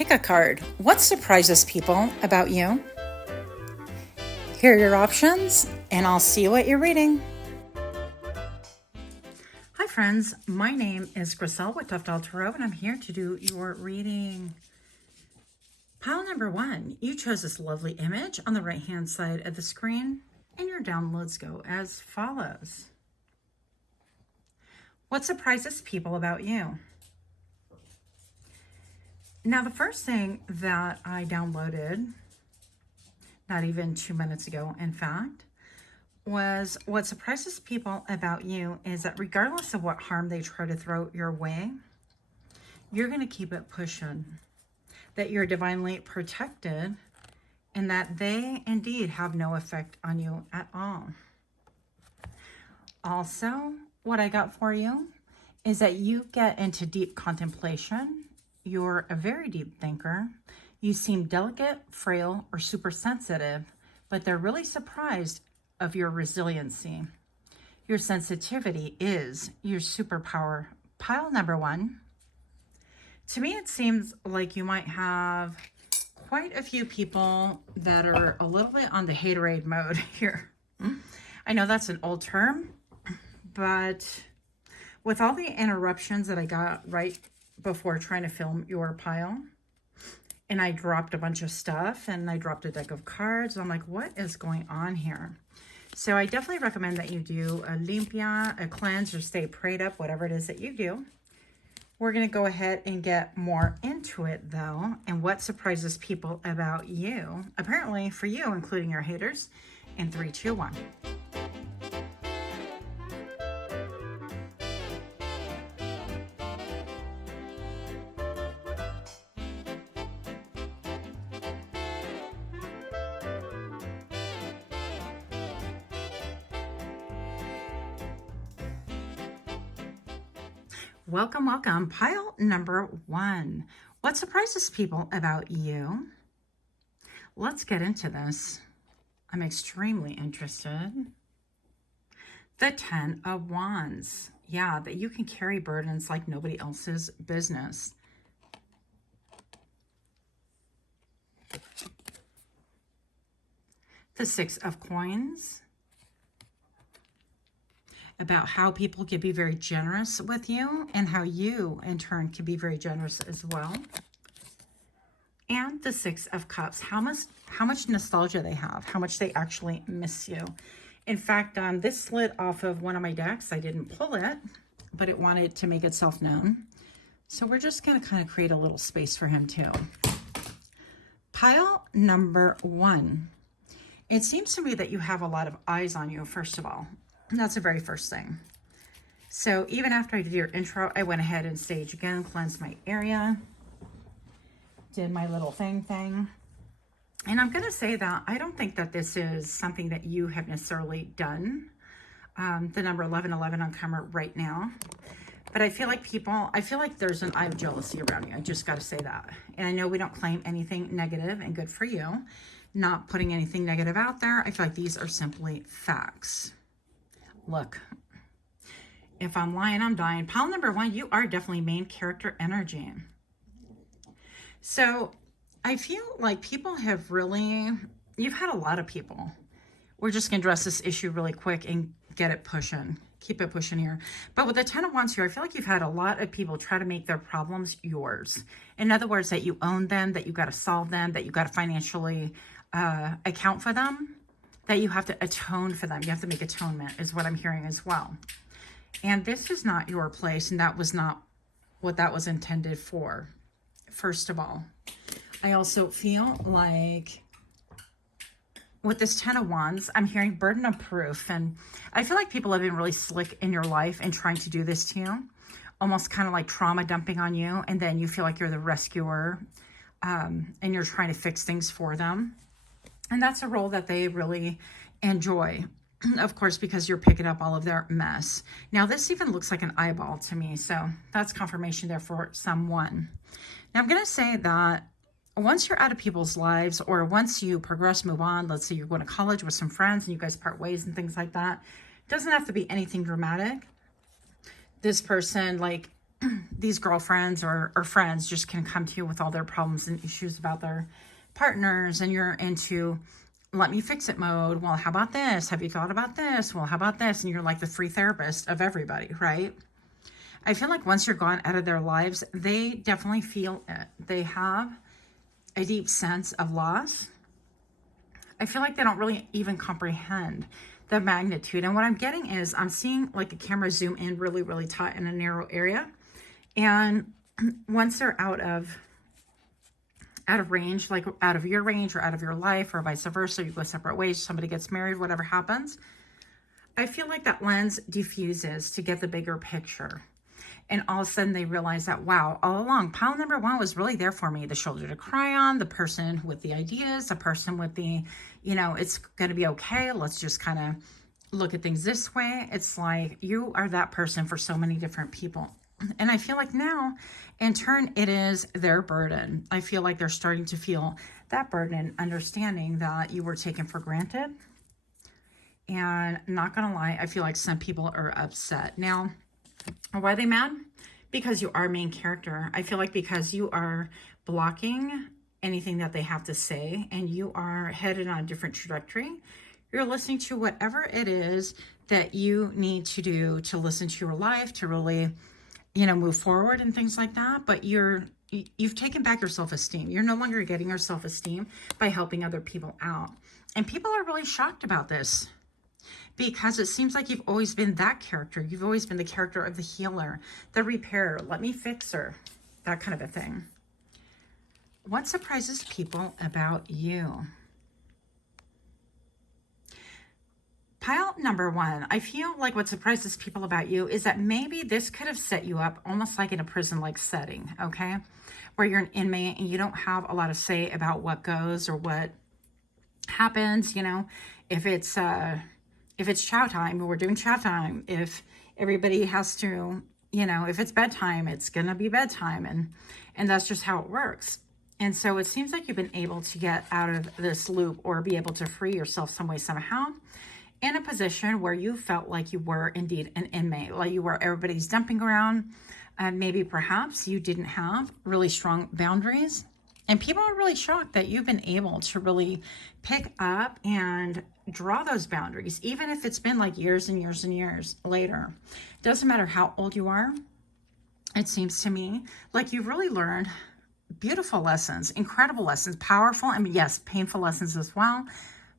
Pick a card. What surprises people about you? Here are your options, and I'll see what you're reading. Hi friends, my name is Griselle with Toughdolltarot, and I'm here to do your reading. Pile number 1, you chose this lovely image on the right hand side of the screen, and your downloads go as follows. What surprises people about you? Now, the first thing that I downloaded, not even 2 minutes ago, in fact, was what surprises people about you is that regardless of what harm they try to throw your way, you're going to keep it pushing, that you're divinely protected, and that they indeed have no effect on you at all. Also, what I got for you is that you get into deep contemplation. You're a very deep thinker. You seem delicate, frail, or super sensitive, but they're really surprised of your resiliency. Your sensitivity is your superpower. Pile number 1. To me, it seems like you might have quite a few people that are a little bit on the haterade mode here. I know that's an old term, but with all the interruptions that I got right before trying to film your pile, and I dropped a bunch of stuff, and I dropped a deck of cards, I'm like, what is going on here? So I definitely recommend that you do a limpia, a cleanse, or stay prayed up, whatever it is that you do. We're going to go ahead and get more into it, though, and what surprises people about you, apparently for you, including your haters, in 3, 2, 1. Welcome, welcome. Pile number 1. What surprises people about you? Let's get into this. I'm extremely interested. The 10 of Wands. Yeah, that you can carry burdens like nobody else's business. The 6 of Coins. About how people can be very generous with you and how you, in turn, can be very generous as well. And the 6 of Cups, how much nostalgia they have, how much they actually miss you. In fact, this slid off of one of my decks. I didn't pull it, but it wanted to make itself known. So we're just going to kind of create a little space for him too. Pile number 1. It seems to me that you have a lot of eyes on you, first of all. That's the very first thing. So even after I did your intro, I went ahead and staged again, cleansed my area, did my little thing. And I'm going to say that I don't think that this is something that you have necessarily done. The number 1111 on camera right now. But I feel like there's an eye of jealousy around you. I just got to say that. And I know we don't claim anything negative, and good for you. Not putting anything negative out there. I feel like these are simply facts. Look, if I'm lying, I'm dying. Pile number 1, you are definitely main character energy. So I feel like people have really, you've had a lot of people. We're just going to address this issue really quick and get it pushing. Keep it pushing here. But with the 10 of Wands here, I feel like you've had a lot of people try to make their problems yours. In other words, that you own them, that you got to solve them, that you got to financially account for them, that you have to atone for them. You have to make atonement is what I'm hearing as well. And this is not your place, and that was not what that was intended for, first of all. I also feel like with this 10 of Wands, I'm hearing burden of proof. And I feel like people have been really slick in your life and trying to do this to you, almost kind of like trauma dumping on you. And then you feel like you're the rescuer and you're trying to fix things for them. And that's a role that they really enjoy, of course, because you're picking up all of their mess. Now, this even looks like an eyeball to me, so that's confirmation there for someone. Now, I'm going to say that once you're out of people's lives, or once you progress, move on, let's say you're going to college with some friends and you guys part ways and things like that, it doesn't have to be anything dramatic. This person, like, these girlfriends or friends just can come to you with all their problems and issues about their partners, and you're into let me fix it mode. Well, how about this? Have you thought about this? Well, how about this? And you're like the free therapist of everybody, right? I feel like once you're gone out of their lives, they definitely feel it. They have a deep sense of loss. I feel like they don't really even comprehend the magnitude. And what I'm getting is I'm seeing like a camera zoom in really, really tight in a narrow area. And once they're out of range, like out of your range or out of your life or vice versa, you go separate ways, somebody gets married, whatever happens, I feel like that lens diffuses to get the bigger picture. And all of a sudden they realize that, wow, all along, pile number one was really there for me. The shoulder to cry on, the person with the ideas, the person with the, you know, it's going to be okay. Let's just kind of look at things this way. It's like you are that person for so many different people. And I feel like now, in turn, it is their burden. I feel like they're starting to feel that burden, understanding that you were taken for granted. And not going to lie, I feel like some people are upset. Now, why are they mad? Because you are main character. I feel like because you are blocking anything that they have to say and you are headed on a different trajectory, you're listening to whatever it is that you need to do to listen to your life, to really, you know, move forward and things like that. But you've taken back your self-esteem. You're no longer getting your self-esteem by helping other people out. And people are really shocked about this, because it seems like you've always been that character. You've always been the character of the healer, the repairer, let me fix her, that kind of a thing. What surprises people about you? Pile number one, I feel like what surprises people about you is that maybe this could have set you up almost like in a prison-like setting, okay? Where you're an inmate and you don't have a lot of say about what goes or what happens, you know? If it's chow time, we're doing chow time. If everybody has to, you know, if it's bedtime, it's going to be bedtime. And that's just how it works. And so it seems like you've been able to get out of this loop or be able to free yourself some way, somehow, in a position where you felt like you were indeed an inmate, like you were everybody's dumping ground. Maybe perhaps you didn't have really strong boundaries. And people are really shocked that you've been able to really pick up and draw those boundaries, even if it's been like years and years and years later. Doesn't matter how old you are. It seems to me like you've really learned beautiful lessons, incredible lessons, powerful, and yes, painful lessons as well.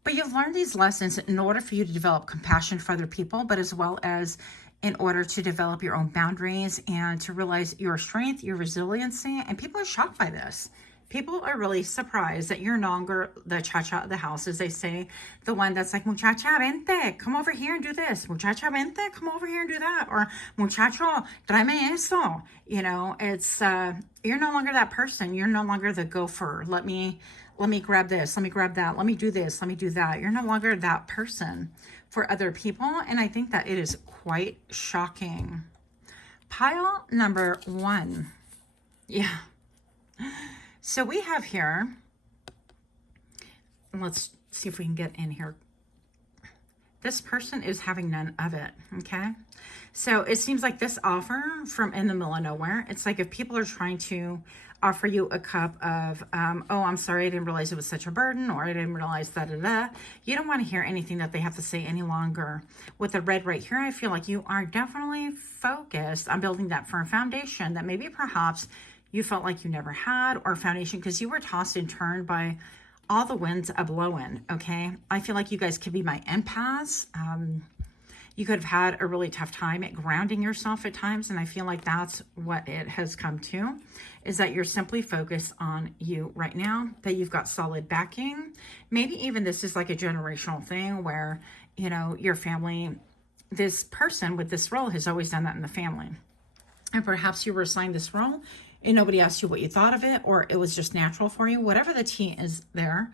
But you've learned these lessons in order for you to develop compassion for other people, but as well as in order to develop your own boundaries and to realize your strength, your resiliency. And people are shocked by this. People are really surprised that you're no longer the cha-cha of the house, as they say, the one that's like, muchacha, vente, come over here and do this. Muchacha, vente, come over here and do that. Or muchacho, tráeme esto. You know, it's, you're no longer that person. You're no longer the gopher. Let me grab this. Let me grab that. Let me do this. Let me do that. You're no longer that person for other people. And I think that it is quite shocking. Pile number one. Yeah. So we have here, let's see if we can get in here. This person is having none of it, okay? So it seems like this offer from in the middle of nowhere, it's like if people are trying to offer you a cup of, oh, I'm sorry, I didn't realize it was such a burden, or I didn't realize da-da-da. You don't want to hear anything that they have to say any longer. With the red right here, I feel like you are definitely focused on building that firm foundation that maybe perhaps you felt like you never had, or foundation because you were tossed and turned by all the winds a-blowing, okay? I feel like you guys could be my empaths. You could have had a really tough time at grounding yourself at times, and I feel like that's what it has come to, is that you're simply focused on you right now, that you've got solid backing. Maybe even this is like a generational thing where, you know, your family, this person with this role has always done that in the family. And perhaps you were assigned this role and nobody asked you what you thought of it, or it was just natural for you. Whatever the tea is there,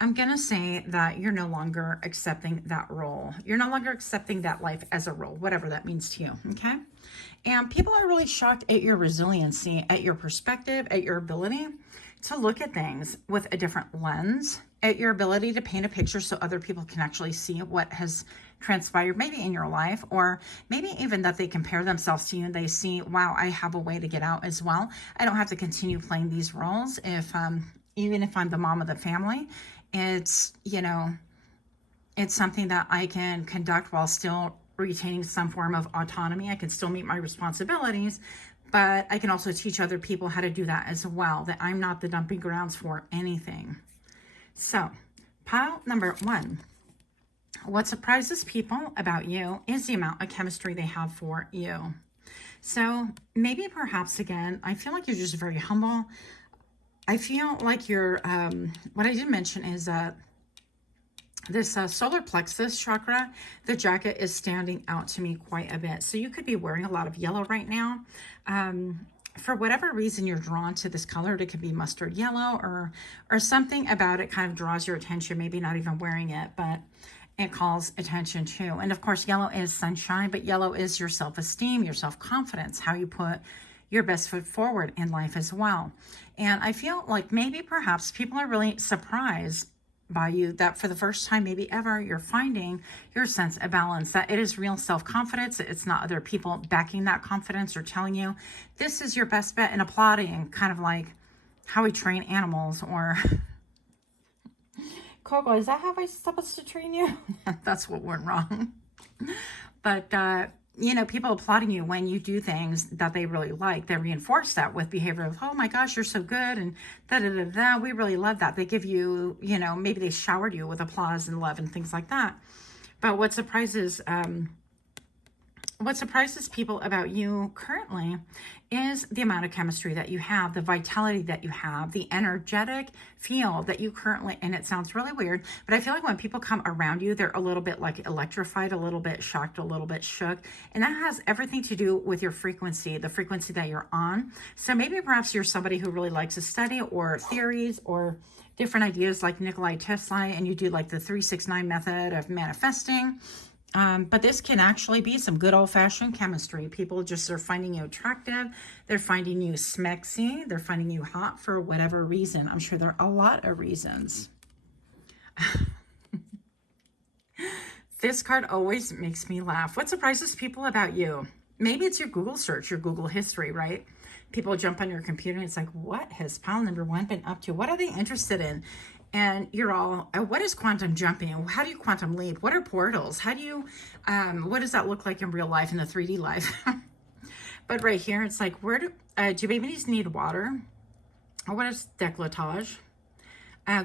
I'm going to say that you're no longer accepting that role. You're no longer accepting that life as a role, whatever that means to you, okay? And people are really shocked at your resiliency, at your perspective, at your ability to look at things with a different lens, at your ability to paint a picture so other people can actually see what has transpired maybe in your life, or maybe even that they compare themselves to you and they see, wow, I have a way to get out as well. I don't have to continue playing these roles if even if I'm the mom of the family. It's, you know, it's something that I can conduct while still retaining some form of autonomy. I can still meet my responsibilities, but I can also teach other people how to do that as well, that I'm not the dumping grounds for anything. So, pile number 1. What surprises people about you is the amount of chemistry they have for you. So, maybe perhaps again, I feel like you're just very humble. I feel like you're, what I did mention is that this solar plexus chakra, the jacket is standing out to me quite a bit. So you could be wearing a lot of yellow right now. For whatever reason you're drawn to this color, it could be mustard yellow or something about it kind of draws your attention, maybe not even wearing it, but it calls attention too. And of course, yellow is sunshine, but yellow is your self-esteem, your self-confidence, how you put your best foot forward in life as well. And I feel like maybe perhaps people are really surprised by you that for the first time, maybe ever, you're finding your sense of balance, that it is real self-confidence. It's not other people backing that confidence or telling you this is your best bet and applauding, kind of like how we train animals. Or Coco, is that how I'm supposed to train you? That's what went wrong. But you know, people applauding you when you do things that they really like. They reinforce that with behavior of, oh my gosh, you're so good, and da-da-da-da. We really love that. They give you, you know, maybe they showered you with applause and love and things like that. But what surprises people about you currently is the amount of chemistry that you have, the vitality that you have, the energetic feel that you currently, and it sounds really weird, but I feel like when people come around you, they're a little bit like electrified, a little bit shocked, a little bit shook. And that has everything to do with your frequency, the frequency that you're on. So maybe perhaps you're somebody who really likes to study or theories or different ideas like Nikolai Tesla, and you do like the 369 method of manifesting. But this can actually be some good old-fashioned chemistry. People just are finding you attractive. They're finding you smexy. They're finding you hot for whatever reason. I'm sure there are a lot of reasons. This card always makes me laugh. What surprises people about you? Maybe it's your Google search, your Google history, right? People jump on your computer and it's like, what has pile number 1 been up to? What are they interested in? And you're all, what is quantum jumping? How do you quantum leap? What are portals? How do you, what does that look like in real life, in the 3D life? But right here, it's like, where do babies need water? Or what is décolletage?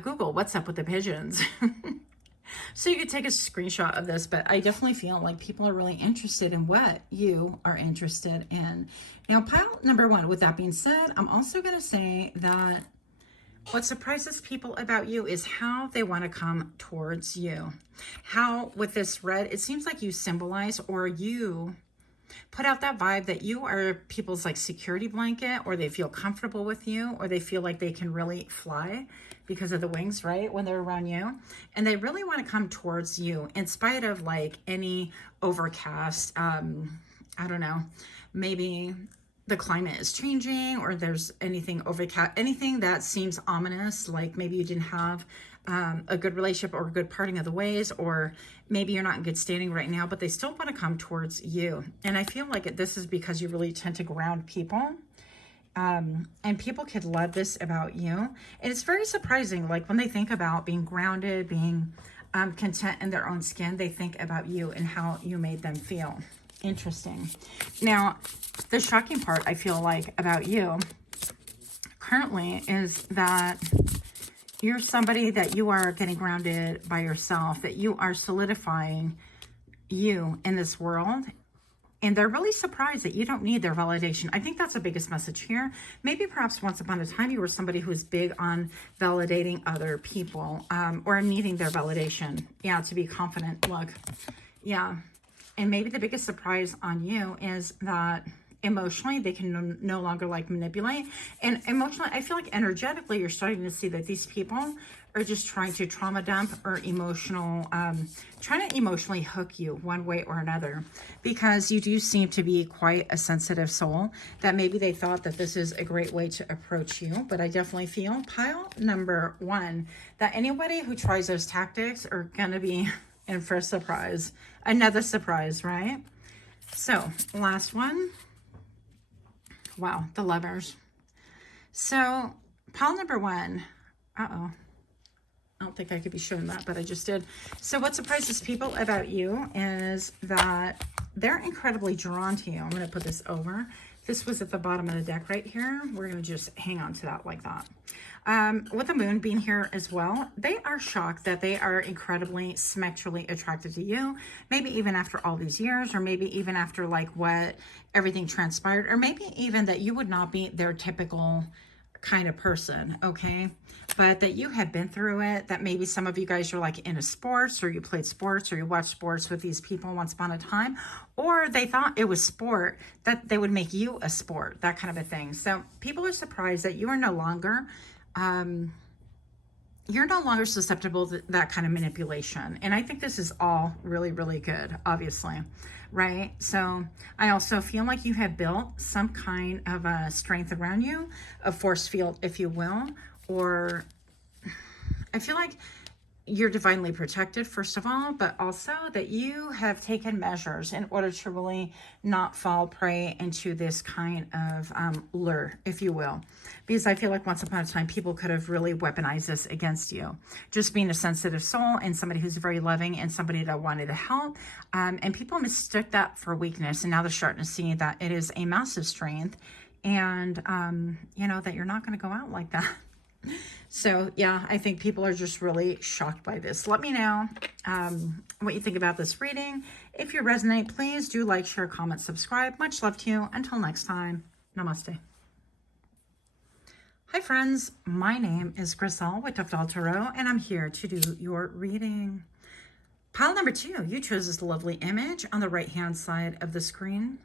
Google, what's up with the pigeons? So you could take a screenshot of this, but I definitely feel like people are really interested in what you are interested in. Now, pile number 1, with that being said, I'm also going to say that what surprises people about you is how they want to come towards you. How, with this red, it seems like you symbolize, or you put out that vibe that you are people's like security blanket, or they feel comfortable with you, or they feel like they can really fly because of the wings, right? When they're around you. And they really want to come towards you in spite of like any overcast, I don't know, maybe the climate is changing, or there's anything overcast, anything that seems ominous, like maybe you didn't have a good relationship or a good parting of the ways, or maybe you're not in good standing right now, but they still want to come towards you. And I feel like this is because you really tend to ground people, and people could love this about you. And it's very surprising, like when they think about being grounded, being content in their own skin, they think about you and how you made them feel. Interesting. Now, the shocking part I feel like about you currently is that you're somebody that you are getting grounded by yourself, that you are solidifying you in this world. And they're really surprised that you don't need their validation. I think that's the biggest message here. Maybe perhaps once upon a time you were somebody who was big on validating other people, or needing their validation. Yeah, to be confident. Look, yeah. And maybe the biggest surprise on you is that emotionally they can no longer like manipulate. And emotionally, I feel like energetically you're starting to see that these people are just trying to trauma dump or emotional, trying to emotionally hook you one way or another, because you do seem to be quite a sensitive soul, that maybe they thought that this is a great way to approach you. But I definitely feel, pile number 1, that anybody who tries those tactics are going to be in for a surprise. Another surprise, right? So, last one. Wow, the Lovers. So, pile number one. Uh-oh. I don't think I could be showing that, but I just did. So what surprises people about you is that they're incredibly drawn to you. I'm going to put this over. This was at the bottom of the deck right here. We're going to just hang on to that like that. With the moon being here as well, they are shocked that they are incredibly symmetrically attracted to you. Maybe even after all these years, or maybe even after like what everything transpired, or maybe even that you would not be their typical kind of person, okay? But that you had been through it, that maybe some of you guys are like into sports, or you played sports, or you watched sports with these people once upon a time, or they thought it was sport, that they would make you a sport, that kind of a thing. So people are surprised that you are no longer, susceptible to that kind of manipulation. And I think this is all really, really good, obviously, right? So I also feel like you have built some kind of a strength around you, a force field, if you will, or I feel like you're divinely protected, first of all, but also that you have taken measures in order to really not fall prey into this kind of lure, if you will. Because I feel like once upon a time, people could have really weaponized this against you. Just being a sensitive soul and somebody who's very loving and somebody that wanted to help. And people mistook that for weakness. And now they're starting to see that it is a massive strength. And, you know, that you're not going to go out like that. So yeah, I think people are just really shocked by this. Let me know what you think about this reading. If you resonate, please do like, share, comment, subscribe. Much love to you. Until next time, namaste. Hi friends, my name is Griselle with Toughdolltarot, and I'm here to do your reading. Pile number 2, you chose this lovely image on the right hand side of the screen.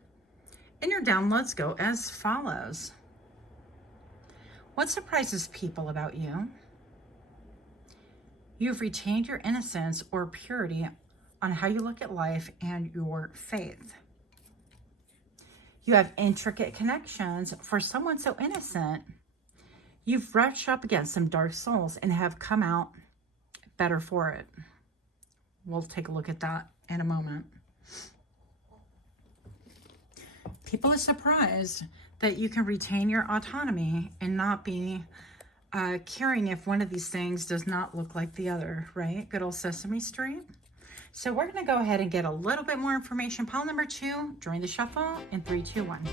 And your downloads go as follows. What surprises people about you? You've retained your innocence or purity on how you look at life and your faith. You have intricate connections for someone so innocent. You've brushed up against some dark souls and have come out better for it. We'll take a look at that in a moment. People are surprised that you can retain your autonomy and not be caring if one of these things does not look like the other, right? Good old Sesame Street. So we're going to go ahead and get a little bit more information. Pile number 2, join the shuffle in 3, 2, 1.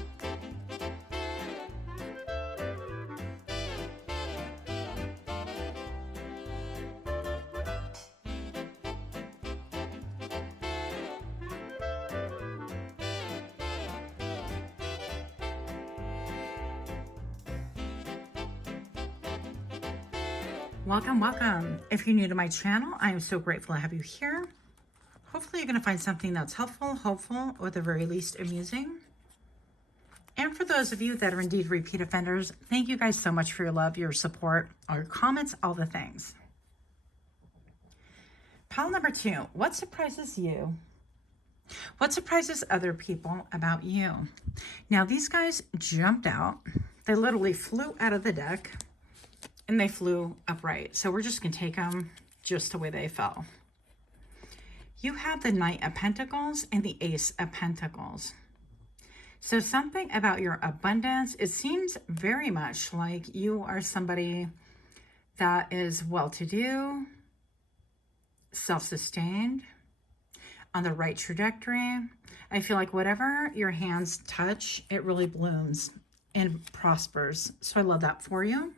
Welcome, welcome. If you're new to my channel, I am so grateful to have you here. Hopefully you're going to find something that's helpful, hopeful, or at the very least amusing. And for those of you that are indeed repeat offenders, thank you guys so much for your love, your support, all your comments, all the things. Pile number 2, what surprises you? What surprises other people about you? Now, these guys jumped out. They literally flew out of the deck. And they flew upright. So we're just going to take them just the way they fell. You have the Knight of Pentacles and the Ace of Pentacles. So something about your abundance, it seems very much like you are somebody that is well-to-do, self-sustained, on the right trajectory. I feel like whatever your hands touch, it really blooms and prospers. So I love that for you.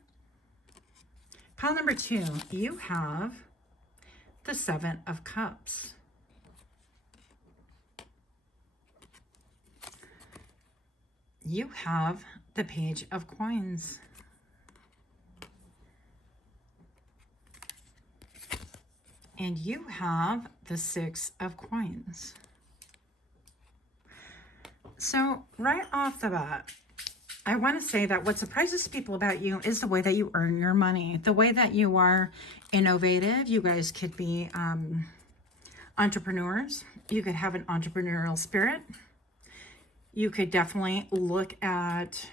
Pile number 2, you have the 7 of Cups. You have the Page of Coins. And you have the 6 of Coins. So right off the bat, I want to say that what surprises people about you is the way that you earn your money, the way that you are innovative. You guys could be entrepreneurs. You could have an entrepreneurial spirit. You could definitely look at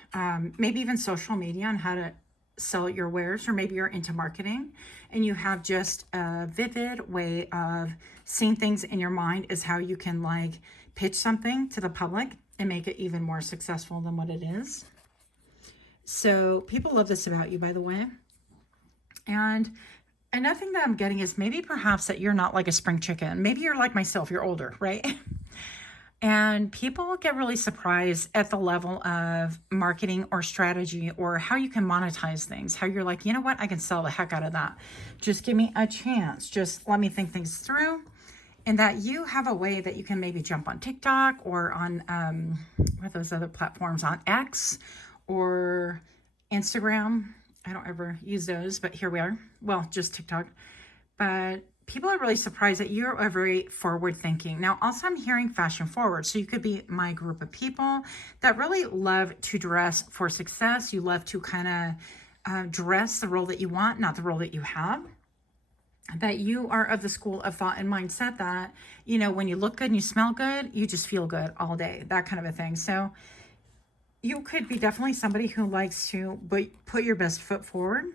maybe even social media on how to sell your wares, or maybe you're into marketing and you have just a vivid way of seeing things in your mind as how you can like pitch something to the public and make it even more successful than what it is. So people love this about you, by the way. And another thing that I'm getting is maybe perhaps that you're not like a spring chicken. Maybe you're like myself, you're older, right? And people get really surprised at the level of marketing or strategy or how you can monetize things. How you're like, you know what? I can sell the heck out of that. Just give me a chance. Just let me think things through. And that you have a way that you can maybe jump on TikTok or on what are those other platforms, on X or Instagram. I don't ever use those, but here we are. Well, just TikTok. But people are really surprised that you're a very forward thinking. Now, also I'm hearing fashion forward. So you could be my group of people that really love to dress for success. You love to kind of dress the role that you want, not the role that you have. That you are of the school of thought and mindset that, you know, when you look good and you smell good, you just feel good all day, that kind of a thing. So you could be definitely somebody who likes to put your best foot forward.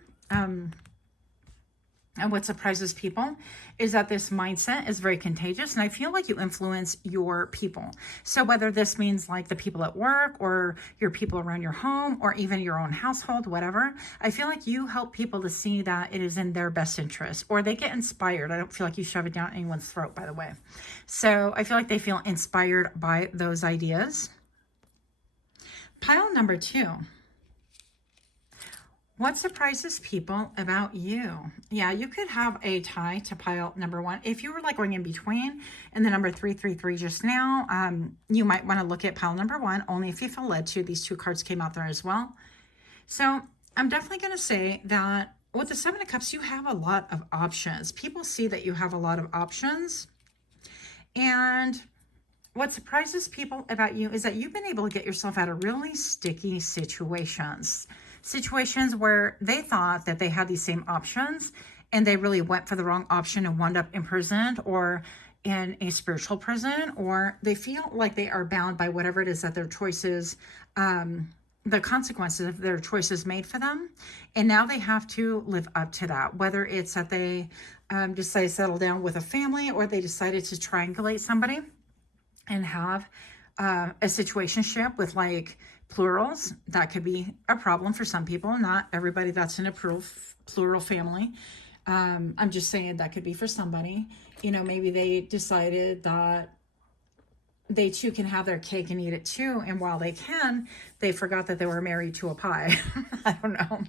And what surprises people is that this mindset is very contagious. And I feel like you influence your people. So whether this means like the people at work or your people around your home or even your own household, whatever, I feel like you help people to see that it is in their best interest or they get inspired. I don't feel like you shove it down anyone's throat, by the way. So I feel like they feel inspired by those ideas. Pile number 2. What surprises people about you? Yeah, you could have a tie to pile number 1. If you were like going in between and the number 333 just now, you might want to look at pile number 1, only if you feel led to. These 2 cards came out there as well. So I'm definitely going to say that with the 7 of Cups, you have a lot of options. People see that you have a lot of options. And what surprises people about you is that you've been able to get yourself out of really sticky situations. Situations where they thought that they had these same options and they really went for the wrong option and wound up imprisoned or in a spiritual prison, or they feel like they are bound by whatever it is that their choices, the consequences of their choices made for them. And now they have to live up to that, whether it's that they decide to settle down with a family or they decided to triangulate somebody and have a situationship with like plurals. That could be a problem for some people. Not everybody that's in a plural family. I'm just saying that could be for somebody. You know, maybe they decided that they too can have their cake and eat it too. And while they can, they forgot that they were married to a pie. I don't know.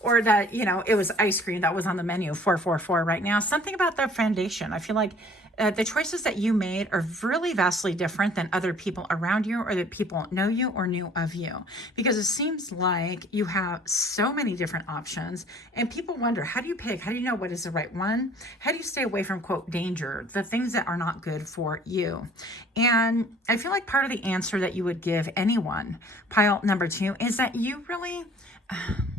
Or that, you know, it was ice cream that was on the menu, 444 right now. Something about their foundation. I feel like the choices that you made are really vastly different than other people around you or that people know you or knew of you. Because it seems like you have so many different options and people wonder, how do you pick? How do you know what is the right one? How do you stay away from, quote, danger, the things that are not good for you? And I feel like part of the answer that you would give anyone, pile number 2, is that you really,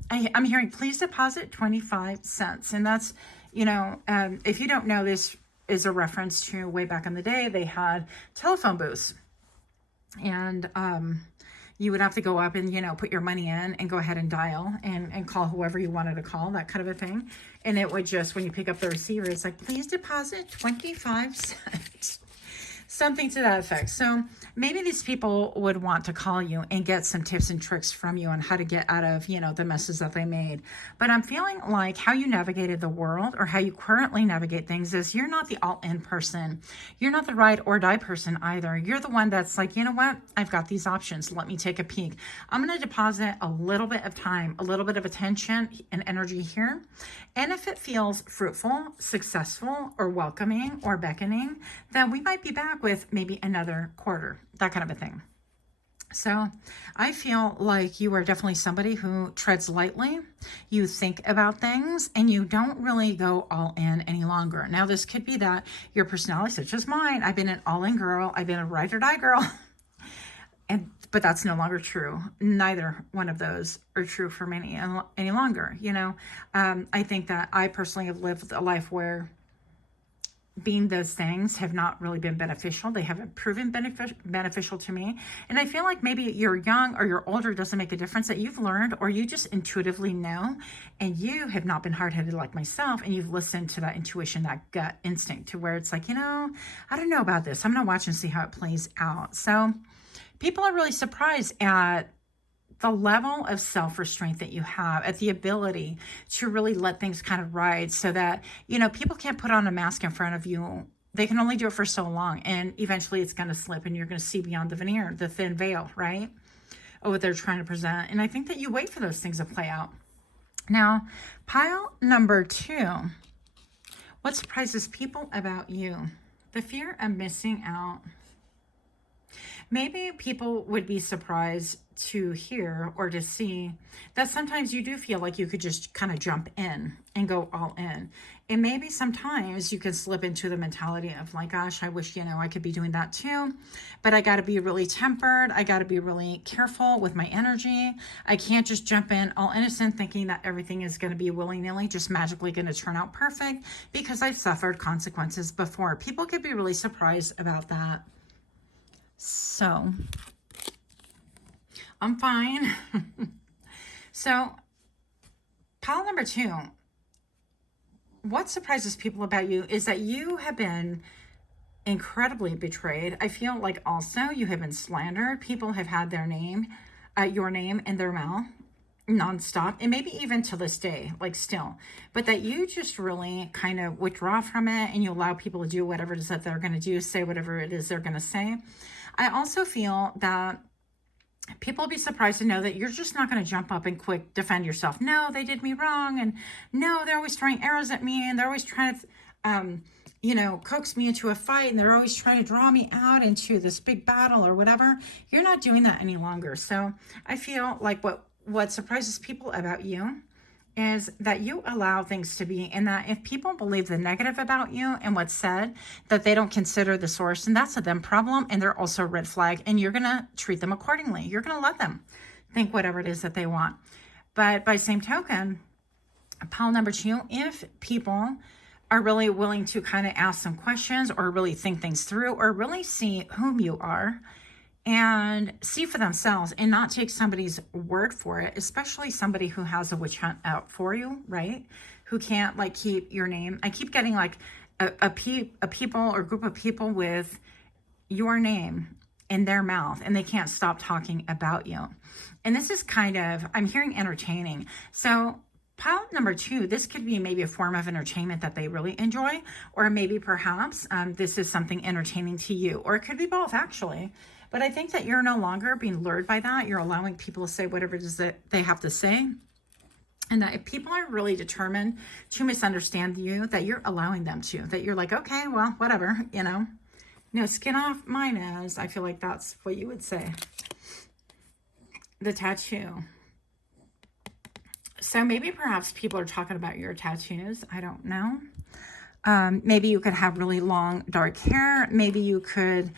I'm hearing, please deposit 25 cents. And that's, you know, if you don't know, this is a reference to way back in the day, they had telephone booths and you would have to go up and, you know, put your money in and go ahead and dial and call whoever you wanted to call, that kind of a thing. And it would just, when you pick up the receiver, it's like, please deposit 25 cents. Something to that effect. So maybe these people would want to call you and get some tips and tricks from you on how to get out of, you know, the messes that they made. But I'm feeling like how you navigated the world or how you currently navigate things is you're not the all-in person. You're not the ride or die person either. You're the one that's like, you know what? I've got these options. Let me take a peek. I'm going to deposit a little bit of time, a little bit of attention and energy here. And if it feels fruitful, successful, or welcoming or beckoning, then we might be back with maybe another quarter, that kind of a thing. So I feel like you are definitely somebody who treads lightly. You think about things and you don't really go all in any longer. Now, this could be that your personality, such as mine, I've been an all-in girl. I've been a ride or die girl. But that's no longer true. Neither one of those are true for me any longer. You know, I think that I personally have lived a life where being those things have not really been beneficial. They haven't proven beneficial to me. And I feel like maybe you're young or you're older, doesn't make a difference, that you've learned or you just intuitively know, and you have not been hard-headed like myself, and you've listened to that intuition, that gut instinct, to where it's like, you know, I don't know about this. I'm going to watch and see how it plays out. So people are really surprised at the level of self-restraint that you have, at the ability to really let things kind of ride, so that, you know, people can't put on a mask in front of you. They can only do it for so long, and eventually it's going to slip and you're going to see beyond the veneer, the thin veil, right? Of what they're trying to present. And I think that you wait for those things to play out. Now, pile number 2. What surprises people about you? The fear of missing out. Maybe people would be surprised to hear or to see that sometimes you do feel like you could just kind of jump in and go all in. And maybe sometimes you can slip into the mentality of like, gosh, I wish, you know, I could be doing that too. But I got to be really tempered. I got to be really careful with my energy. I can't just jump in all innocent thinking that everything is going to be willy-nilly, just magically going to turn out perfect, because I've suffered consequences before. People could be really surprised about that. So, I'm fine. So, pile number 2, what surprises people about you is that you have been incredibly betrayed. I feel like also you have been slandered. People have had their name, your name in their mouth nonstop, and maybe even to this day, like still, but that you just really kind of withdraw from it, and you allow people to do whatever it is that they're going to do, say whatever it is they're going to say. I also feel that people will be surprised to know that you're just not going to jump up and quick defend yourself. No, they did me wrong. And no, they're always throwing arrows at me, and they're always trying to, you know, coax me into a fight, and they're always trying to draw me out into this big battle or whatever. You're not doing that any longer. So I feel like what surprises people about you is that you allow things to be, and that if people believe the negative about you and what's said, that they don't consider the source, and that's a them problem, and they're also a red flag, and you're going to treat them accordingly. You're going to let them think whatever it is that they want. But by same token, pile number 2, if people are really willing to kind of ask some questions or really think things through or really see whom you are and see for themselves and not take somebody's word for it, especially somebody who has a witch hunt out for you, right? Who can't like keep your name. I keep getting like a people or group of people with your name in their mouth, and they can't stop talking about you. And this is kind of, I'm hearing entertaining. So pile number 2, this could be maybe a form of entertainment that they really enjoy, or maybe perhaps this is something entertaining to you, or it could be both actually. But I think that you're no longer being lured by that. You're allowing people to say whatever it is that they have to say. And that if people are really determined to misunderstand you, that you're allowing them to. That you're like, okay, well, whatever, you know. No skin off my nose. I feel like that's what you would say. The tattoo. So maybe perhaps people are talking about your tattoos. I don't know. Maybe you could have really long, dark hair. Maybe you could...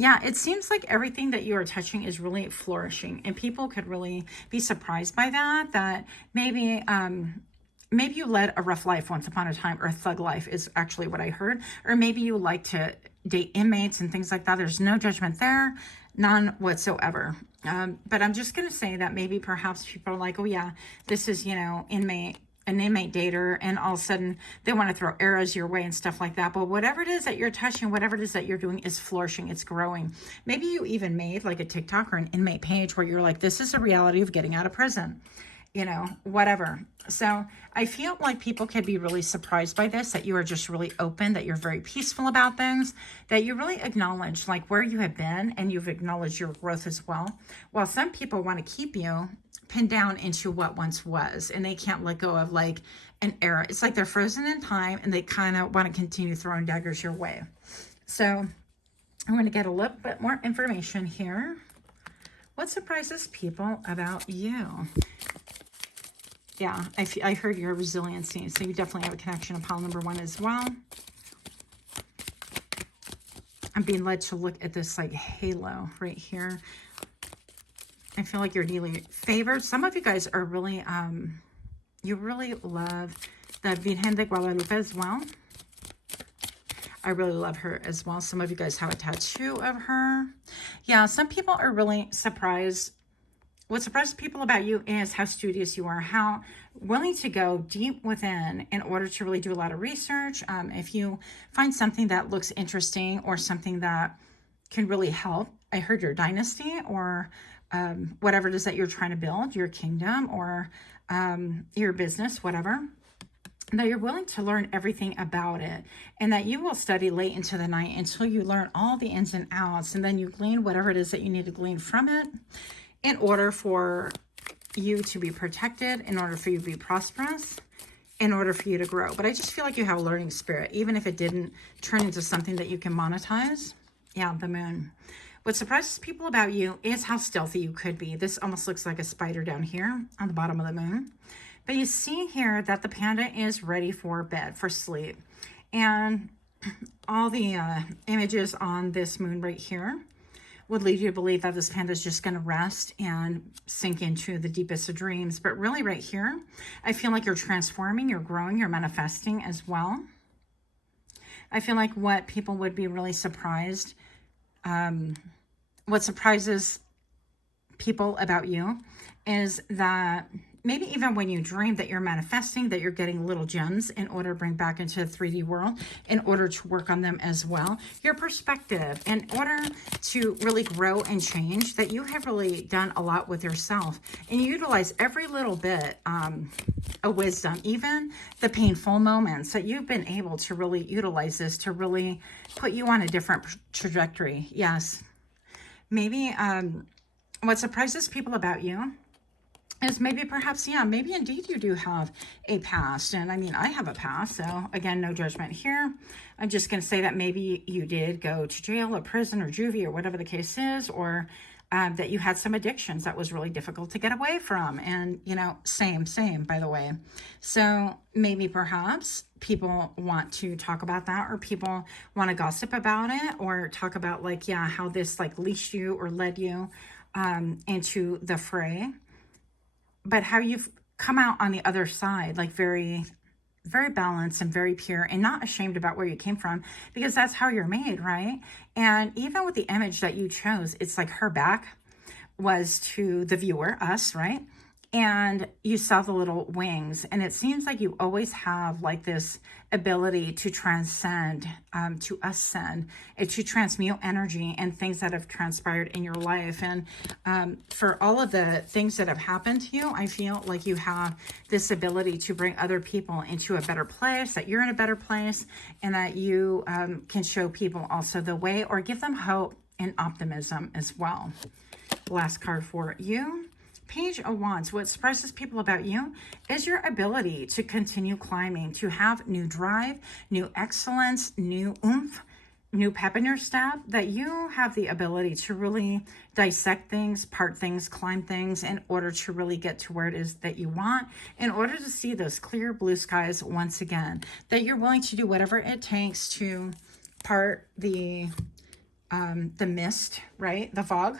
yeah, it seems like everything that you are touching is really flourishing, and people could really be surprised by that, that maybe maybe you led a rough life once upon a time, or a thug life is actually what I heard, or maybe you like to date inmates and things like that. There's no judgment there, none whatsoever. But I'm just going to say that maybe perhaps people are like, oh yeah, this is, you know, an inmate dater, and all of a sudden they want to throw arrows your way and stuff like that. But whatever it is that you're touching, whatever it is that you're doing is flourishing, it's growing. Maybe you even made like a TikTok or an inmate page where you're like, this is the reality of getting out of prison, you know, whatever. So I feel like people can be really surprised by this, that you are just really open, that you're very peaceful about things, that you really acknowledge like where you have been, and you've acknowledged your growth as well. While some people want to keep you pinned down into what once was, and they can't let go of like an era. It's like they're frozen in time, and they kind of want to continue throwing daggers your way. So I'm going to get a little bit more information here. What surprises people about you? Yeah, I heard your resiliency, so you definitely have a connection to pile number 1 as well. I'm being led to look at this like halo right here. I feel like you're dealing favored. Some of you guys are really, you really love the Virgen de Guadalupe as well. I really love her as well. Some of you guys have a tattoo of her. Yeah, some people are really surprised. What surprises people about you is how studious you are, how willing to go deep within in order to really do a lot of research. If you find something that looks interesting or something that can really help, I heard your dynasty or whatever it is that you're trying to build, your kingdom or your business, whatever, that you're willing to learn everything about it, and that you will study late into the night until you learn all the ins and outs, and then you glean whatever it is that you need to glean from it in order for you to be protected, in order for you to be prosperous, in order for you to grow. But I just feel like you have a learning spirit, even if it didn't turn into something that you can monetize. Yeah, the moon. What surprises people about you is how stealthy you could be. This almost looks like a spider down here on the bottom of the moon. But you see here that the panda is ready for bed, for sleep. And all the images on this moon right here would lead you to believe that this panda is just going to rest and sink into the deepest of dreams. But really right here, I feel like you're transforming, you're growing, you're manifesting as well. I feel like what people would be really surprised, what surprises people about you is that maybe even when you dream that you're manifesting, that you're getting little gems in order to bring back into the 3D world, in order to work on them as well. Your perspective, in order to really grow and change, that you have really done a lot with yourself. And you utilize every little bit of wisdom, even the painful moments, that you've been able to really utilize this to really put you on a different trajectory. Yes. Maybe what surprises people about you is maybe perhaps, yeah, maybe indeed you do have a past. And I mean, I have a past, so again, no judgment here. I'm just going to say that maybe you did go to jail or prison or juvie or whatever the case is, or that you had some addictions that was really difficult to get away from. And, you know, same, by the way. So maybe perhaps people want to talk about that, or people want to gossip about it, or talk about like, yeah, how this like leashed you or led you into the fray. But how you've come out on the other side, like very, very balanced and very pure and not ashamed about where you came from, because that's how you're made, right? And even with the image that you chose, it's like her back was to the viewer, us, right? And you saw the little wings, and it seems like you always have like this ability to transcend, to ascend, and to transmute energy and things that have transpired in your life. And for all of the things that have happened to you, I feel like you have this ability to bring other people into a better place, that you're in a better place, and that you can show people also the way, or give them hope and optimism as well. Last card for you. Page of Wands. What surprises people about you is your ability to continue climbing, to have new drive, new excellence, new oomph, new pep in your step, that you have the ability to really dissect things, part things, climb things in order to really get to where it is that you want, in order to see those clear blue skies once again, that you're willing to do whatever it takes to part the mist, right? The fog,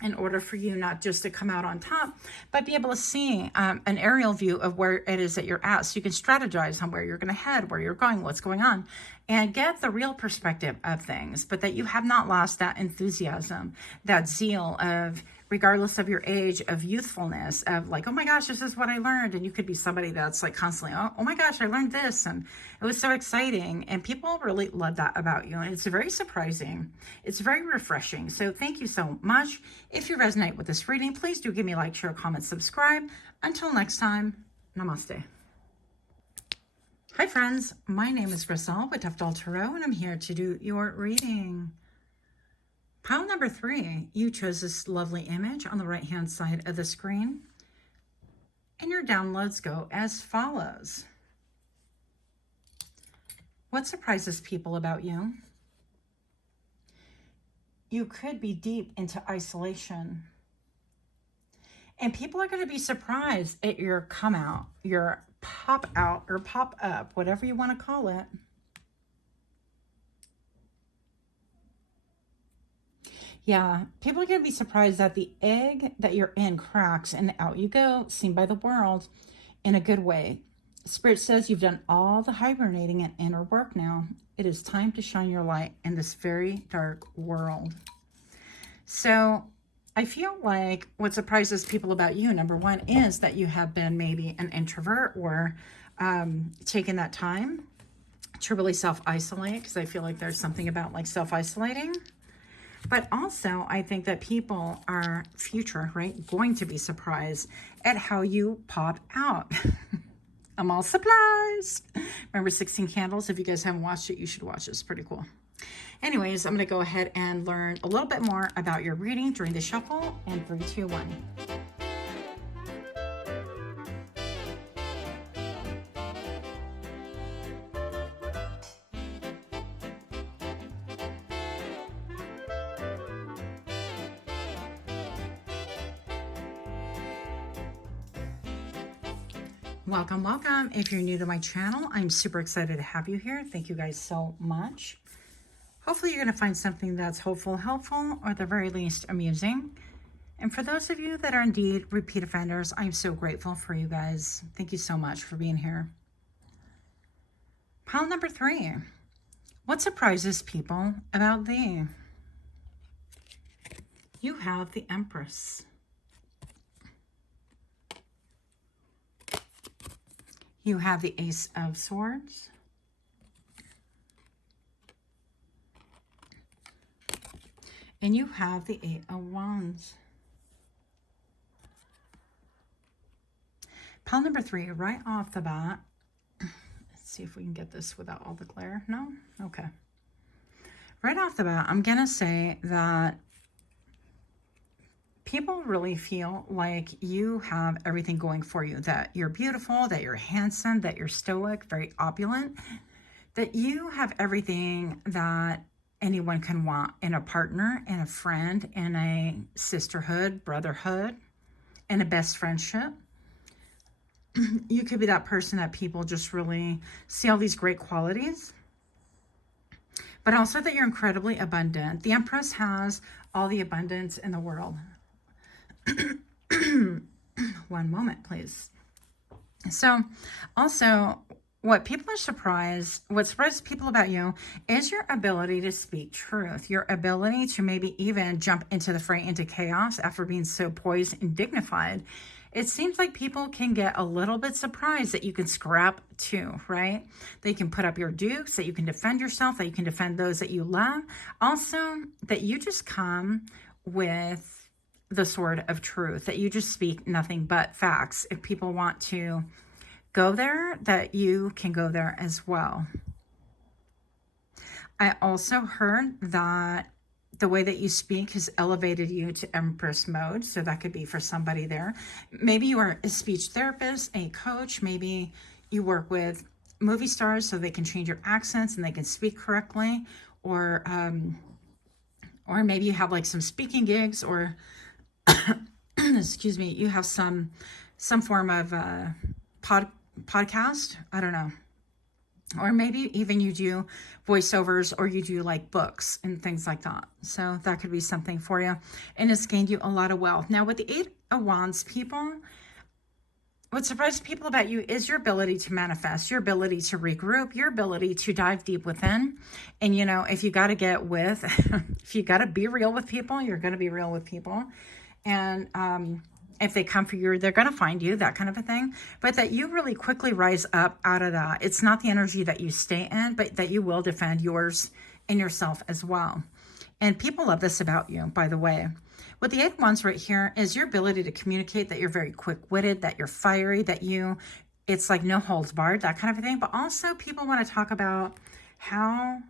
in order for you not just to come out on top, but be able to see an aerial view of where it is that you're at, so you can strategize on where you're going to head, where you're going, what's going on, and get the real perspective of things. But that you have not lost that enthusiasm, that zeal of, regardless of your age, of youthfulness, of like, oh my gosh, this is what I learned. And you could be somebody that's like constantly, oh my gosh, I learned this, and it was so exciting. And people really love that about you. And it's very surprising. It's very refreshing. So thank you so much. If you resonate with this reading, please do give me a like, share, comment, subscribe. Until next time, namaste. Hi friends, my name is Grisel with Toughdolltarot, and I'm here to do your reading. Pile number 3, you chose this lovely image on the right-hand side of the screen, and your downloads go as follows. What surprises people about you? You could be deep into isolation, and people are going to be surprised at your come out, your pop out or pop up, whatever you want to call it. Yeah, people are going to be surprised that the egg that you're in cracks and out you go, seen by the world in a good way. Spirit says you've done all the hibernating and inner work now. It is time to shine your light in this very dark world. So I feel like what surprises people about you, number one, is that you have been maybe an introvert or taken that time to really self-isolate, because I feel like there's something about like self-isolating. But also, I think that people are future, right, going to be surprised at how you pop out. I'm all surprised. Remember 16 Candles? If you guys haven't watched it, you should watch it. It's pretty cool. Anyways, I'm going to go ahead and learn a little bit more about your reading during the shuffle. And 3, 2, 1. Welcome, welcome. If you're new to my channel, I'm super excited to have you here. Thank you guys so much. Hopefully you're going to find something that's hopeful, helpful, or at the very least amusing. And for those of you that are indeed repeat offenders, I'm so grateful for you guys. Thank you so much for being here. Pile number 3. What surprises people about thee? You have the Empress. You have the Ace of Swords. And you have the 8 of Wands. Pile number 3, right off the bat. Let's see if we can get this without all the glare. No? Okay. Right off the bat, I'm going to say that people really feel like you have everything going for you, that you're beautiful, that you're handsome, that you're stoic, very opulent, that you have everything that anyone can want in a partner, in a friend, in a sisterhood, brotherhood, in a best friendship. You could be that person that people just really see all these great qualities, but also that you're incredibly abundant. The Empress has all the abundance in the world. One moment, please. So also, what surprises people about you is your ability to speak truth, your ability to maybe even jump into the fray, into chaos after being so poised and dignified. It seems like people can get a little bit surprised that you can scrap too, right? That you can put up your dukes, that you can defend yourself, that you can defend those that you love. Also, that you just come with the sword of truth, that you just speak nothing but facts. If people want to go there, that you can go there as well. I also heard that the way that you speak has elevated you to Empress mode. So that could be for somebody there. Maybe you are a speech therapist, a coach. Maybe you work with movie stars so they can change your accents and they can speak correctly. Or maybe you have like some speaking gigs, or excuse me, you have some form of podcast. I don't know. Or maybe even you do voiceovers, or you do like books and things like that. So that could be something for you. And it's gained you a lot of wealth. Now with the 8 of Wands, people, what surprises people about you is your ability to manifest, your ability to regroup, your ability to dive deep within. And, you know, if you got to get with, if you got to be real with people, you're going to be real with people. And if they come for you, they're going to find you, that kind of a thing. But that you really quickly rise up out of that. It's not the energy that you stay in, but that you will defend yours and yourself as well. And people love this about you, by the way. With the 8 of Wands right here is your ability to communicate, that you're very quick-witted, that you're fiery, that it's like no holds barred, that kind of a thing. But also people want to talk about how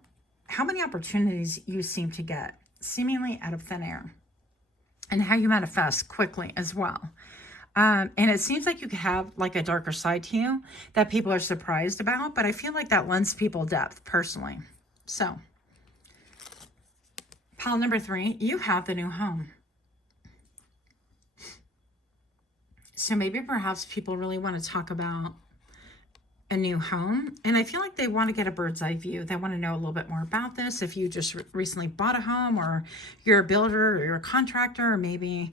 many opportunities you seem to get seemingly out of thin air, and how you manifest quickly as well. And it seems like you could have like a darker side to you that people are surprised about, but I feel like that lends people depth personally. So pile number 3, you have the new home. So maybe perhaps people really want to talk about a new home. And I feel like they want to get a bird's eye view. They want to know a little bit more about this. If you just recently bought a home, or you're a builder, or you're a contractor, or maybe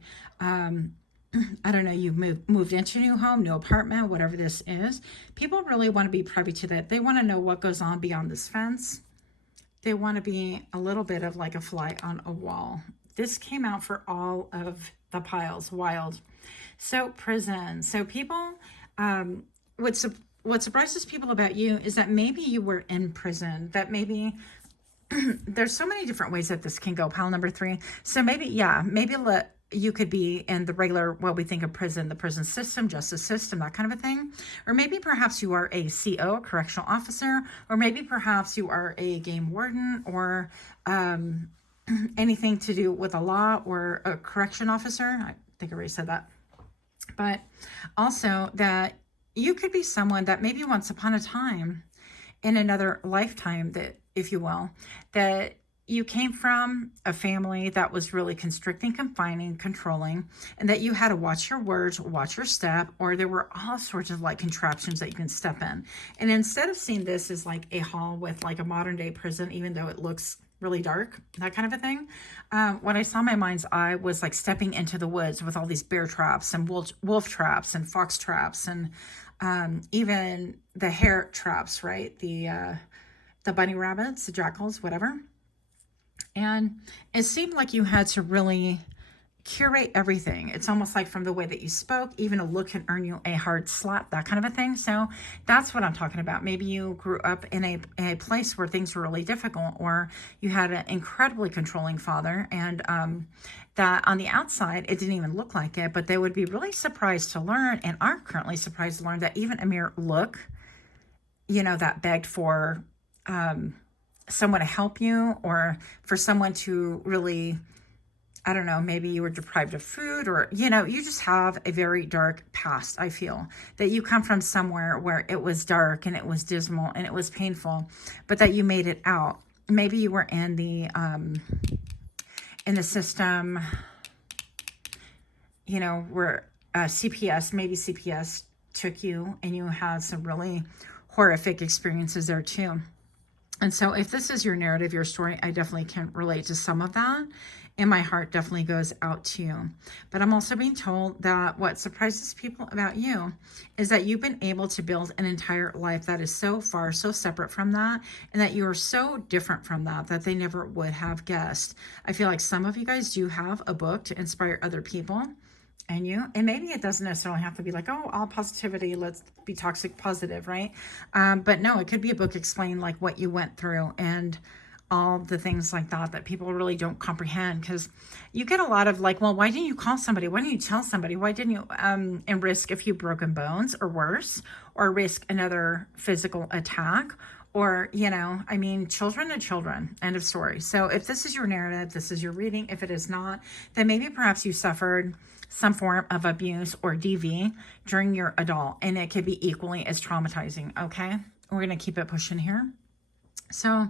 I don't know, you've moved into a new home, new apartment, whatever this is. People really want to be privy to that. They want to know what goes on beyond this fence. They want to be a little bit of like a fly on a wall. This came out for all of the piles. Wild. So prison. So people, what surprises people about you is that maybe you were in prison, that maybe there's so many different ways that this can go. Pile number 3. So maybe, yeah, maybe you could be in the regular, what we think of prison, the prison system, justice system, that kind of a thing. Or maybe perhaps you are a CO, correctional officer, or maybe perhaps you are a game warden, or anything to do with a law, or a correction officer. I think I already said that. But also that you could be someone that maybe once upon a time, in another lifetime, that, if you will, that you came from a family that was really constricting, confining, controlling, and that you had to watch your words, watch your step, or there were all sorts of like contraptions that you can step in. And instead of seeing this as like a hall with like a modern day prison, even though it looks really dark, that kind of a thing, what I saw in my mind's eye was like stepping into the woods with all these bear traps and wolf traps and fox traps, and even the hare traps, right? The bunny rabbits, the jackals, whatever. And it seemed like you had to really curate everything. It's almost like from the way that you spoke, even a look can earn you a hard slap, that kind of a thing. So that's what I'm talking about. Maybe you grew up in a place where things were really difficult, or you had an incredibly controlling father, and that on the outside, it didn't even look like it, but they would be really surprised to learn, and are currently surprised to learn, that even a mere look, you know, that begged for someone to help you, or for someone to really, I don't know, maybe you were deprived of food, or, you know, you just have a very dark past. I feel that you come from somewhere where it was dark and it was dismal and it was painful, but that you made it out. Maybe you were in the system, you know, where CPS, maybe CPS took you, and you had some really horrific experiences there too. And so if this is your narrative, your story, I definitely can relate to some of that. And my heart definitely goes out to you. But I'm also being told that what surprises people about you is that you've been able to build an entire life that is so far, so separate from that, and that you are so different from that, that they never would have guessed. I feel like some of you guys do have a book to inspire other people. And maybe it doesn't necessarily have to be like, oh, all positivity, let's be toxic positive, right? But no, it could be a book explaining like what you went through and all the things like that people really don't comprehend, because you get a lot of like, well, why didn't you call somebody? Why didn't you tell somebody? Why didn't you and risk a few broken bones or worse, or risk another physical attack? Or, you know, I mean, children are children, end of story. So if this is your narrative, this is your reading. If it is not, then maybe perhaps you suffered some form of abuse or DV during your adult, and it could be equally as traumatizing, okay? We're going to keep it pushing here. So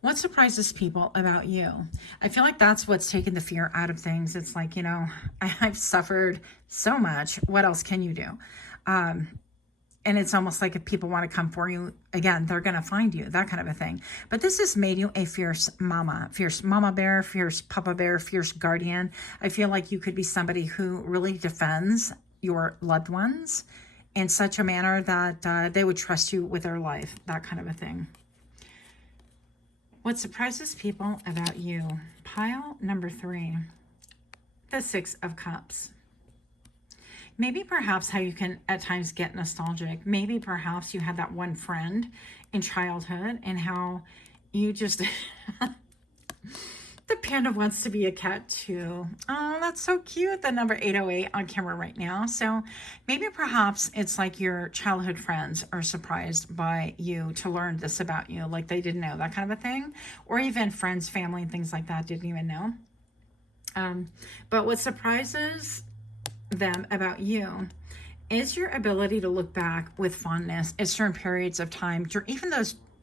what surprises people about you? I feel like that's what's taken the fear out of things. It's like, you know, I've suffered so much. What else can you do? And it's almost like if people want to come for you, again, they're going to find you, that kind of a thing. But this has made you a fierce mama bear, fierce papa bear, fierce guardian. I feel like you could be somebody who really defends your loved ones in such a manner that they would trust you with their life, that kind of a thing. What surprises people about you? Pile number 3, the 6 of Cups. Maybe perhaps how you can at times get nostalgic. Maybe perhaps you had that one friend in childhood, and how you just, the panda wants to be a cat too. Oh, that's so cute. The number 808 on camera right now. So maybe perhaps it's like your childhood friends are surprised by you to learn this about you. Like they didn't know, that kind of a thing. Or even friends, family, and things like that didn't even know. But what surprises them about you is your ability to look back with fondness at certain periods of time, even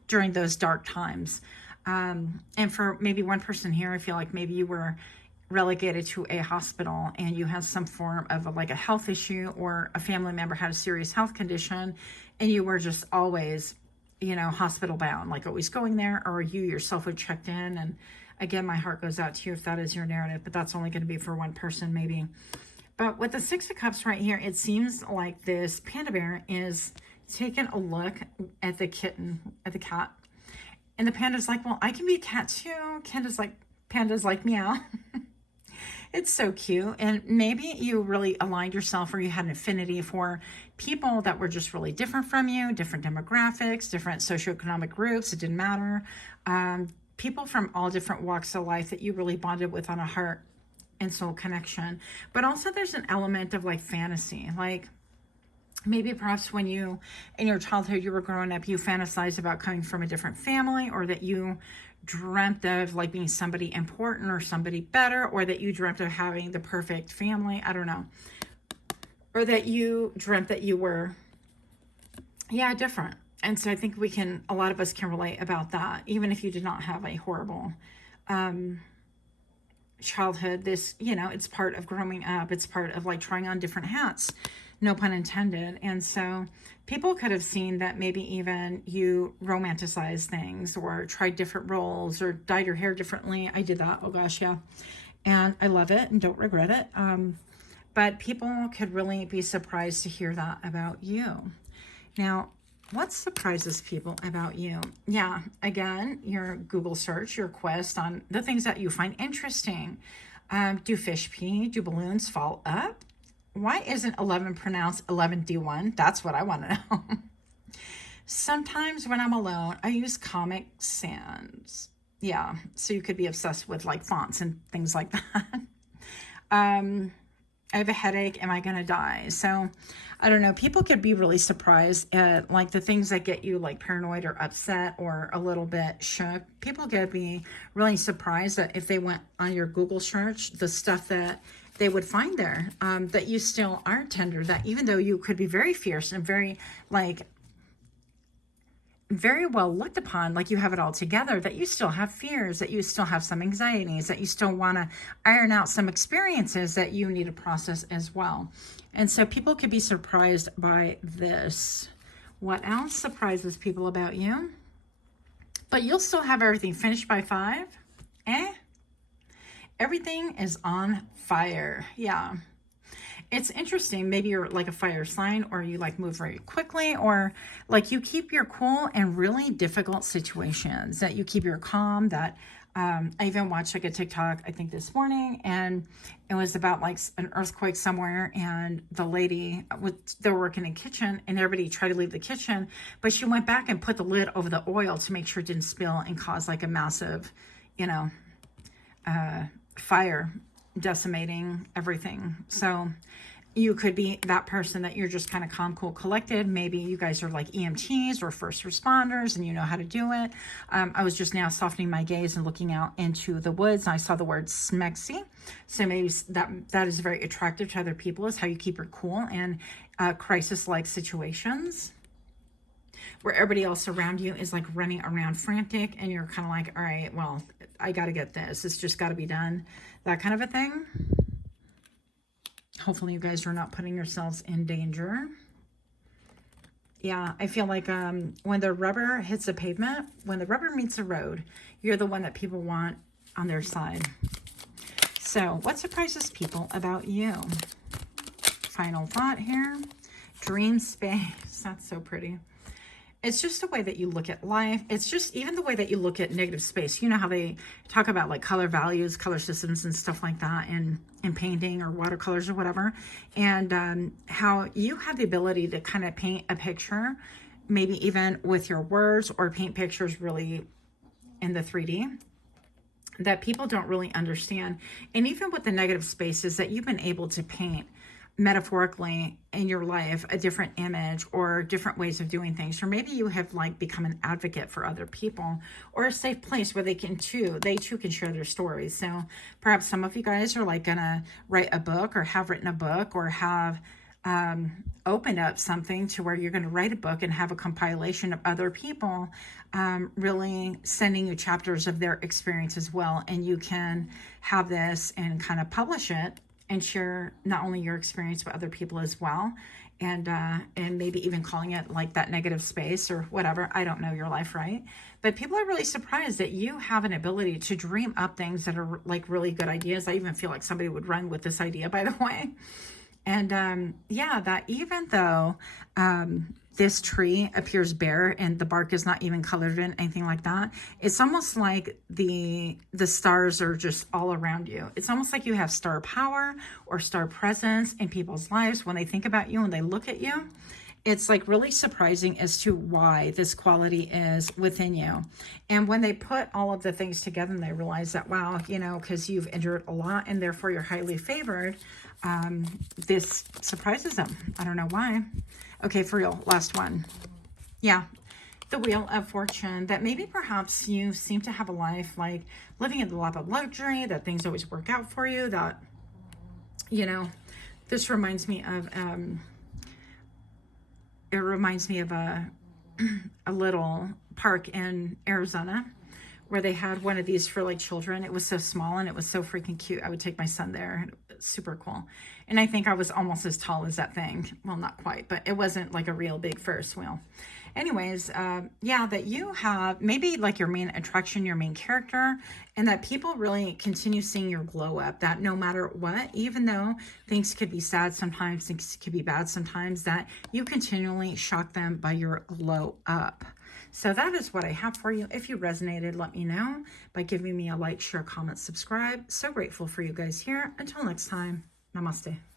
during those dark times. And for maybe one person here, I feel like maybe you were relegated to a hospital and you had some form of like a health issue, or a family member had a serious health condition, and you were just always, you know, hospital bound, like always going there, or you yourself would checked in. And again, my heart goes out to you if that is your narrative, but that's only going to be for one person maybe. But with the Six of Cups right here, it seems like this panda bear is taking a look at the kitten, at the cat. And the panda's like, well, I can be a cat too. Panda's like, meow. It's so cute. And maybe you really aligned yourself, or you had an affinity for people that were just really different from you, different demographics, different socioeconomic groups. It didn't matter. People from all different walks of life that you really bonded with on a heart and soul connection. But also there's an element of like fantasy, like maybe perhaps when you, in your childhood, you were growing up, you fantasized about coming from a different family, or that you dreamt of like being somebody important or somebody better, or that you dreamt of having the perfect family. I don't know. Or that you dreamt that you were, different. And so I think a lot of us can relate about that, even if you did not have a horrible childhood. This, it's part of growing up. It's part of like trying on different hats, no pun intended. And so people could have seen that maybe even you romanticized things, or tried different roles, or dyed your hair differently. I did that. Oh gosh, yeah. And I love it and don't regret it. But people could really be surprised to hear that about you. Now, what surprises people about you? Yeah, again, your Google search, your quest on the things that you find interesting. Do fish pee? Do balloons fall up? Why isn't 11 pronounced 11D1? That's what I want to know. Sometimes when I'm alone, I use Comic Sans. Yeah, so you could be obsessed with like fonts and things like that. I have a headache. Am I going to die? So I don't know. People could be really surprised at like the things that get you like paranoid or upset or a little bit shook. People could be really surprised that if they went on your Google search, the stuff that they would find there, that you still are tender, that even though you could be very fierce and very like very well looked upon, like you have it all together, that you still have fears, that you still have some anxieties, that you still want to iron out some experiences that you need to process as well. And so people could be surprised by this. What else surprises people about you? But you'll still have everything finished by 5. Everything is on fire. Yeah. It's interesting. Maybe you're like a fire sign, or you like move very quickly, or like you keep your cool in really difficult situations, that you keep your calm. That I even watched like a TikTok, I think this morning, and it was about like an earthquake somewhere, and the lady, they were working in the kitchen, and everybody tried to leave the kitchen, but she went back and put the lid over the oil to make sure it didn't spill and cause like a massive, fire, decimating everything. So you could be that person that you're just kind of calm, cool, collected. Maybe you guys are like EMTs or first responders and you know how to do it. I was just now softening my gaze and looking out into the woods, and I saw the word smexy. So maybe that is very attractive to other people, is how you keep your cool in crisis-like situations, where everybody else around you is like running around frantic, and you're kind of like, all right, well, I got to get this. It's just got to be done. That kind of a thing. Hopefully you guys are not putting yourselves in danger. Yeah, I feel like when the rubber hits the pavement, when the rubber meets the road, you're the one that people want on their side. So what surprises people about you? Final thought here. Dream space. That's so pretty. It's just the way that you look at life. It's just even the way that you look at negative space. You know how they talk about like color values, color systems and stuff like that in painting or watercolors or whatever. And how you have the ability to kind of paint a picture, maybe even with your words, or paint pictures really in the 3D that people don't really understand. And even with the negative spaces, that you've been able to paint metaphorically in your life a different image or different ways of doing things, or maybe you have like become an advocate for other people, or a safe place where they too can share their stories. So perhaps some of you guys are like gonna write a book, or have written a book, or have opened up something to where you're going to write a book and have a compilation of other people really sending you chapters of their experience as well, and you can have this and kind of publish it and share not only your experience but other people as well. and maybe even calling it like that negative space or whatever. I don't know your life, right? But people are really surprised that you have an ability to dream up things that are like really good ideas. I even feel like somebody would run with this idea, by the way. And yeah, that even though this tree appears bare and the bark is not even colored in, anything like that, it's almost like the stars are just all around you. It's almost like you have star power or star presence in people's lives when they think about you and they look at you. It's like really surprising as to why this quality is within you. And when they put all of the things together and they realize that, wow, you know, because you've endured a lot and therefore you're highly favored, this surprises them. I don't know why. Okay, for real, last one. Yeah, the Wheel of Fortune, that maybe perhaps you seem to have a life like living in the lap of luxury, that things always work out for you, that, you know, this reminds me of, it reminds me of a little park in Arizona where they had one of these for like children. It was so small and it was so freaking cute. I would take my son there. Super cool. And I think I was almost as tall as that thing. Well, not quite, but it wasn't like a real big Ferris wheel. Anyways, yeah, that you have maybe like your main attraction, your main character, and that people really continue seeing your glow up, that no matter what, even though things could be sad sometimes, things could be bad sometimes, that you continually shock them by your glow up. So that is what I have for you. If you resonated, let me know by giving me a like, share, comment, subscribe. So grateful for you guys here. Until next time, namaste.